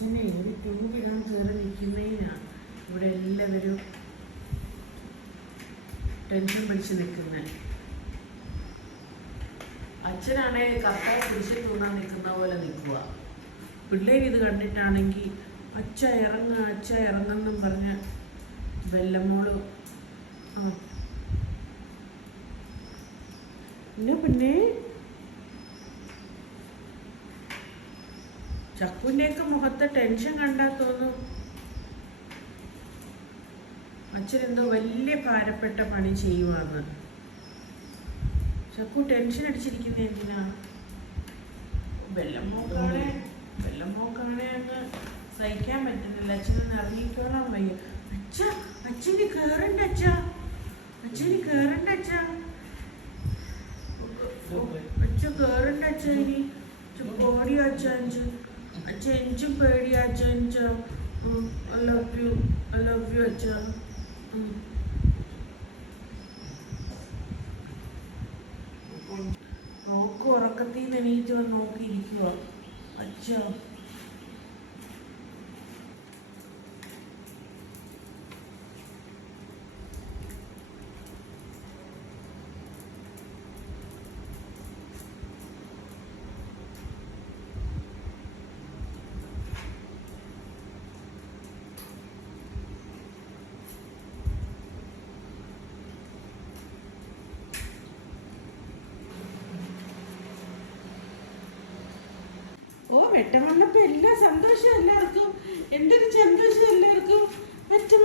അച്ഛനെ ഒരു ട്യൂബിടാൻ കയറി നിൽക്കുന്നതിനാണ് ഇവിടെ എല്ലാവരും ടെൻഷൻ പിടിച്ച് നിൽക്കുന്നത്. അച്ഛനാണെങ്കിൽ കർത്താവ് കുരിശിൽ തൂങ്ങാൻ നിൽക്കുന്ന പോലെ നിൽക്കുക. പിള്ളേരിത് കണ്ടിട്ടാണെങ്കിൽ അച്ഛ ഇറങ്ങെന്നും പറഞ്ഞ് വെല്ലമോള് പിന്നെ ചക്കുൻ്റെയൊക്കെ മുഖത്തെ ടെൻഷൻ കണ്ടാൽ തോന്നും അച്ഛനെന്തോ വലിയ ഭാരപ്പെട്ട പണി ചെയ്യുവാന്ന്. ചക്കു ടെൻഷൻ അടിച്ചിരിക്കുന്ന എന്തിനാണ്? വെല്ലമോക്കാണെ അങ്ങ് സഹിക്കാൻ പറ്റുന്നില്ല. അച്ഛനൊന്ന് ഇറങ്ങിക്കോളാൻ വയ്യ. അച്ഛന് കേറണ്ട അച്ഛന് കേറണ്ട ഇനി പേടിയാ അച്ഛൻ എനിച്ചും പേടിയാ അച്ഛൻ. I love you അച്ഛാ. നോക്ക് ഉറക്കത്തിൽ നിന്ന് എണീറ്റ് വന്ന് നോക്കിയിരിക്കുക അച്ഛാ. ഓ വെട്ടം വന്നപ്പോ എല്ലാ സന്തോഷം എല്ലാവർക്കും. എന്തൊരു സന്തോഷം എല്ലാവർക്കും. വെട്ടം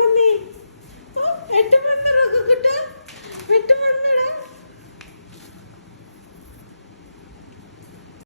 വന്നേ. ഓ വെട്ടം